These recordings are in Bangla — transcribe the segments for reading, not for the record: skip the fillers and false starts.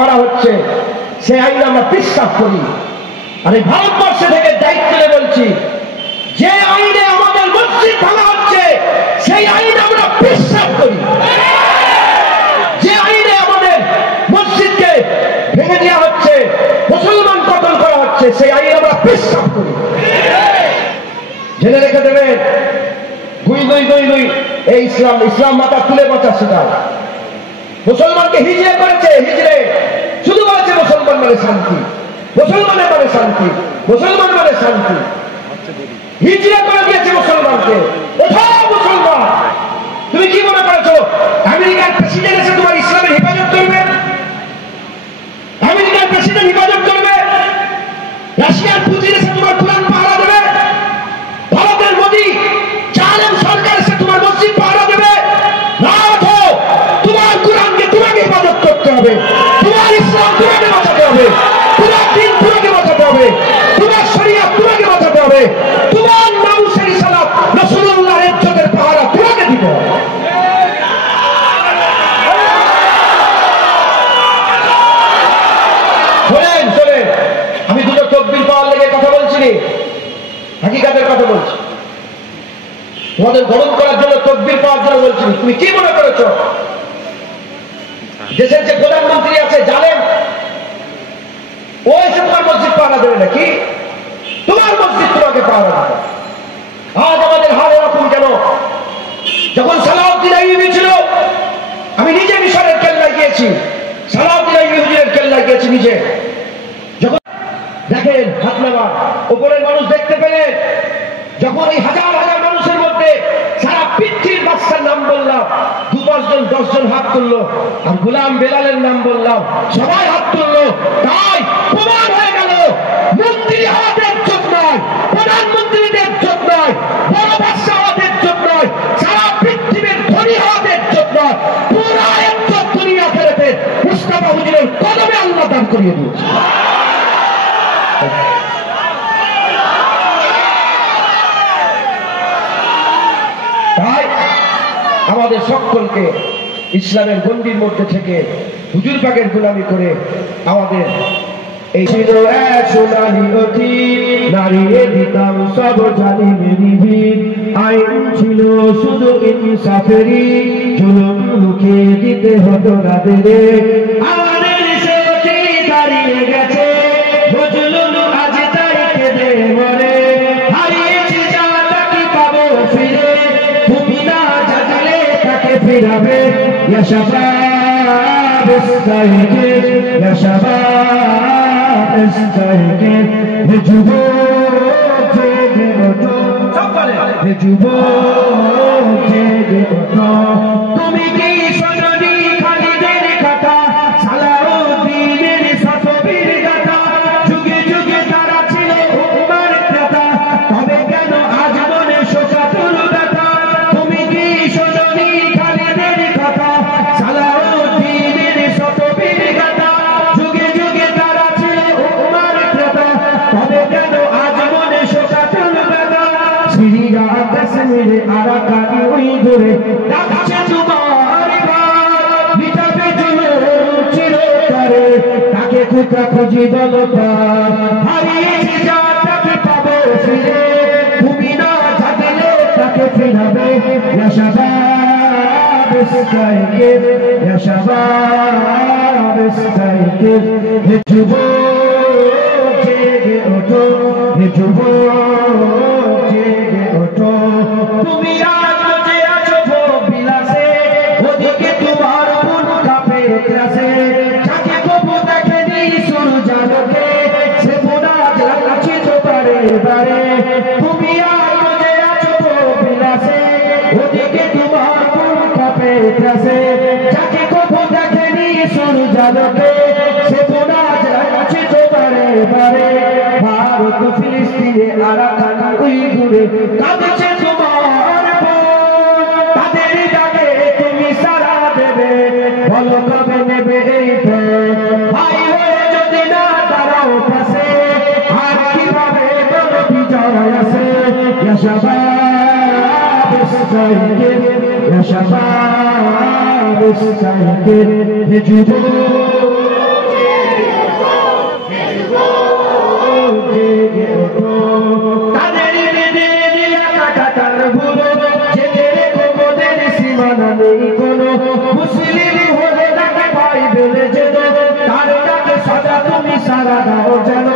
মারা হচ্ছে সে আইন আমরা বিশ্বাস করি। আর এই ভারতবর্ষে থেকে দায়িত্ব নিয়ে বলছি, যে আইনে আমাদের মসজিদ ভাঙা হচ্ছে সেই আইন আমরা বিশ্বাস করি। যে আইনে আমাদের মসজিদকে ভেঙে দেওয়া হচ্ছে, মুসলমান কতল করা হচ্ছে, সেই আইন আমরা বিশ্বাস করি। জেনে রেখে দেবেন, গুই গুই গুই গুই এই ইসলাম, ইসলাম মাথা তুলে বাঁচা শেখায়। মুসলমানকে হিজড়ে করেছে, হিজড়ে শুধু বলেছে মুসলমান মানে শান্তি, মুসলমানের মানে শান্তি, মুসলমান মানে শান্তি। হিজড়ে করে দিয়েছে মুসলমানকে। কোথাও মুসলমান, তুমি কি মনে করেছো আমেরিকার প্রেসিডেন্ট এসে তোমার ইসলামের হেফাজত করবে? আমেরিকার প্রেসিডেন্ট হেফাজত করবে? রাশিয়ার পুতিন এসে তোমার কোরআন পাহারা দেবে? ভারতের মোদী জালেম সরকার এসে তোমার মসজিদ পাহারা দেবে? না, তোমার কোরআনকে তোমাকে হেফাজত করতে হবে, তোমার ইসলাম তোমাকে বাঁচাতে হবে, তোমার দিন তোমাকে বাঁচাতে হবে, তোমার শরিয়াত তোমাকে বাঁচাতে হবে, তোমার নামুসের ইসলাম রাসূলুল্লাহর ইজ্জতের পাহারা তোমাকে দিতে হবে। শোনেন শোনেন, আমি দুটো তকবীর পাওয়ার লেগে কথা বলছি, হাকিকাতের কথা বলছি। তোমাদের গরম করার জন্য, তকবীর পাওয়ার জন্য বলছি। তুমি কি মনে করেছো দেশের যে প্রধানমন্ত্রী আছে জানেন, ও এসে তোমার মসজিদ পাহারা দেবে নাকি? তোমার মসজিদ তোমাকে পাহারা দেবে। আজ আমাদের হাল এরকম কেন? যখন সালাউদ্দিন আইয়ুবী ছিল, আমি নিজে মিশরের কেল্লায় গিয়েছি, সালাউদ্দিন আইয়ুবীর কেল্লায় গিয়েছি নিজে। যখন দেখেন হাত নামা, ওপরের মানুষ দেখতে পেলেন, যখন এই হাজার হাজার মানুষের মধ্যে সারা পৃথিবীর বাদশার নাম বললাম, 2-10 জন হাত তুললো, আর গোলাম বেলালের নাম বললাম, সবাই হাত তুললো। তাই প্রমাণ হয়ে গেল মন্ত্রী হওয়াদের ইজ্জত নয়, প্রধানমন্ত্রীদের ইজ্জত নয়, বড় বাদশা হওয়াদের ইজ্জত নয়, সারা পৃথিবীর ধনী হওয়াদের ইজ্জত নয়, পুরা ইজ্জত দুনিয়া ফেরেতে মুস্তাফা হুজুরের কদমে আল্লাহ দান করিয়ে দিয়েছে। তাই আমাদের সকলকে ইসলামের গণ্ডির মধ্যে থেকে হুজুর পাকের গোলামি করে আমাদের এই সোনালী অতীত নারিয়ে দিতাম সব জানি মেরি, আইন ছিল শুধু ইনসাফেরই, জুলুম রুখে দিতে হতো রাদের। আমাদের সে দাঁড়িয়ে গেছে, বুঝলুন আজ তাই কেঁদে মরে, হারিয়েছি যা তাকে পাবো ফিরে, তুমি না জাগলে তাকে ফিরাবে। ইয়া শাবাব ইস্তাইকিজ, ইয়া শাবাব ইস্তাইকিজ, হে যুবক জেগে ওঠো, হে যুবক জেগে ওঠো। তুমি কি শোনোনি খালিদের কথা, সালাউদ্দিনের শতবীর গাথা, যুগে যুগে তারা ছিল উম্মার নেতা, তবে কেন আজ মনে শোকাতুর ব্যথা? তুমি কি শোনোনি খালিদের কথা, সালাউদ্দিনের শতবীর গাথা, যুগে যুগে তারা ছিল উম্মার নেতা, তবে কেন আজ মনে শোকাতুর ব্যথা? সিরিয়া কাশ্মীরে আরাকানি ওই ধরে ডাকছে তোমার ভাই, মিটাবে জুলুম চিরতরে, তাকে খুঁজা খুঁজি দলতার, হারিয়েছি যা তাকে পাবো ফিরে, তুমি না জাগলে তাকে ফিরাবে। ইয়া শাবাব ইস্তাইকিজ, ইয়া শাবাব ইস্তাইকিজ, হে যুবক জেগে ওঠো, হে যুবক জেগে ওঠো। তুমি আজ বসে আছো ভোগ বিলাসে, ওদিকে তোমার মন কাঁপে ত্রাসে, যাকে কবু দেখেনি সূর্যালোকে, সে মুনাজ লাগছে তো বারে বারে। তুমি আজ বসে আছো ভোগ বিলাসে, ওদিকে তোমার মন কাঁপে ত্রাসে, যাকে কবু দেখেনি সূর্য আলোকে সে পুনাজ রাখছে তো বারে বারে ভারত ফিলিস্তিনে আরাকান উইগুরে কাঁদছে তোমার তাদের ডাকে তুমি সারা দেবে বলো কবে নেবে এই ভাই হয়ে যদি না দাঁড়াও পাশে আর কিভাবে বলো বিজয় আছে শাবাব ইসরাইল শাবাব ইসরাইল হে যুবক তাদের বেঁধে দিয়া কাটাতার ভুলো যেদের কোমদের সীমানা নেই কোনো মুসলিম হলে তাকে ভাই বলে যেত তার ডাকে সদা তুমি সারা দাও যেন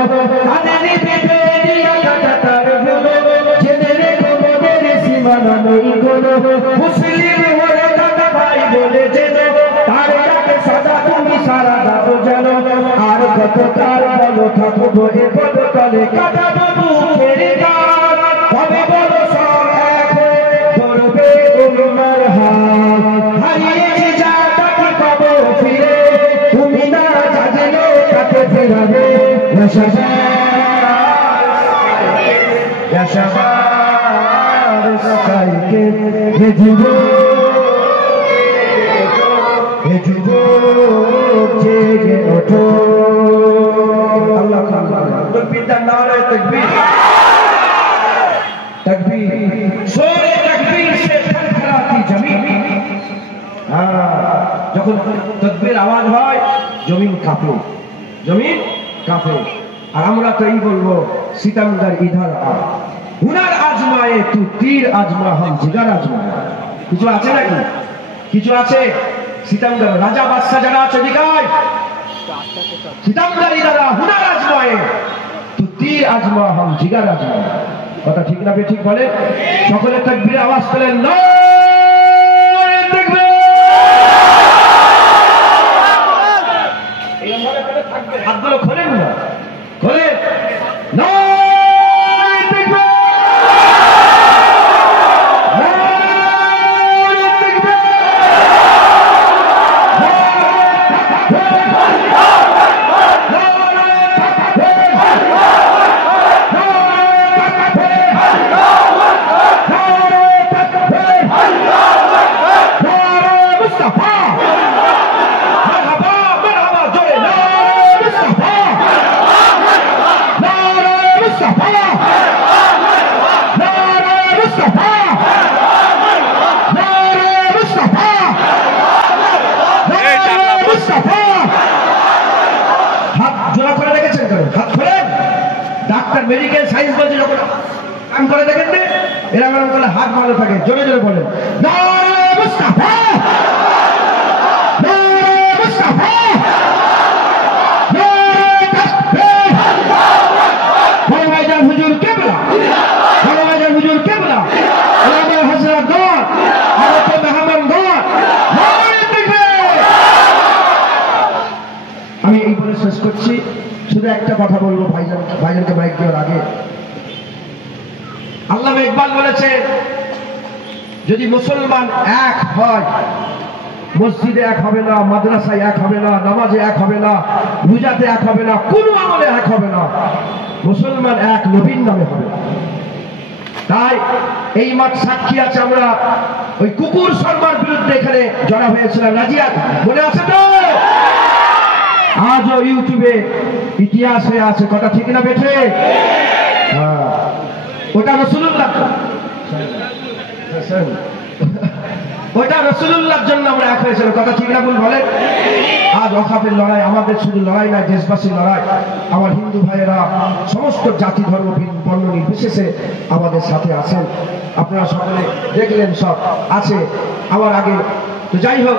তাদের বেঁধে দিয়া কাটাতার ভুলো যেদের কোমদের সীমানা নেই কোনো মুসলিম হলে তাকে ভাই বলে যেত তার ডাকে সদা তুমি সারা দাও যেন আর কত কাল বলো থাকবো এ পদতলে কাটাবো বুকের গান কবে বলো সব এক হয়ে ধরবে উম্মার হাত হারিয়েছি যা তাকে পাবো ফিরে তুমি না জাগলে তাকে ফেরাবে হে যুবক জেগে ওঠো আল্লাহ তাকবীর নারে তাকবীর তাকবীর সোরে তাকবীর সে থরথরাতি জমিন যখন তাকবীর আওয়াজ হয় জমিন কাঁপে জমিন কাঁপে আর আমরা তো এই বলবো সিতমগর ইধার আ হুনার আজমায়ে তু তীর আজমা হাম জিগার আজমা কিছু আছে নাকি কিছু আছে সিতমগর রাজা বাদশা যারা আছে দিগায় সিতমগর ইধারা হুনার আজমায়ে তু তীর আজমা হাম জিগার আজমা কথা ঠিক না ঠিক বলে সকলে তাকবীর আওয়াজ করেন নারে তাকবীর এই মনে করে থাকবে হাতগুলো খোলেন না খোলে নারে তাকবীর নারে তাকবীর মেডিকেল সায়েন্স বলছে যখন কাম করে দেখেন এরা এরকম করলে হাত ভালো থাকে জোরে জোরে বলেন নারে মুস্তাফা নারে মুস্তাফা নারে তাকবীর বড় ভাইজান হুজুর কিবলা বড় ভাইজান হুজুর কিবলা ওলামা হযরত গণ হযরত মেহমান গণ নারে তাকবীর আমি এই বলে শেষ করছি শুধু একটা কথা বলবো ভাইজানকে মাইক দেওয়ার আগে আল্লামা ইকবাল বলেছে যদি মুসলমান এক হয় মসজিদে এক হবে না মাদ্রাসায় এক হবে না নামাজে এক হবে না রোজাতে এক হবে না কোনো আমলে এক হবে না মুসলমান এক নবীর নামে হবে তাই এই মাঠ সাক্ষী আছে আমরা ওই কুকুর শর্মার বিরুদ্ধে এখানে জড়া হয়েছিলাম রাজিয়া মনে আছে তো আজও ইউটিউবে ইতিহাস হয়ে আছে কথা ঠিক না বেঠে ওটা রাসূলুল্লাহ ওটা রাসূলুল্লাহর জন্য আমরা এক হয়েছিল কথা ঠিক না ভুল বলেন আজ ওয়াকাফের লড়াই আমাদের শুধু লড়াই না দেশবাসীর লড়াই আমার হিন্দু ভাইয়েরা সমস্ত জাতি ধর্ম বর্ণ নির্বিশেষে আমাদের সাথে আছেন আপনারা সকলে দেখলেন সব আছে আমার আগে তো যাই হোক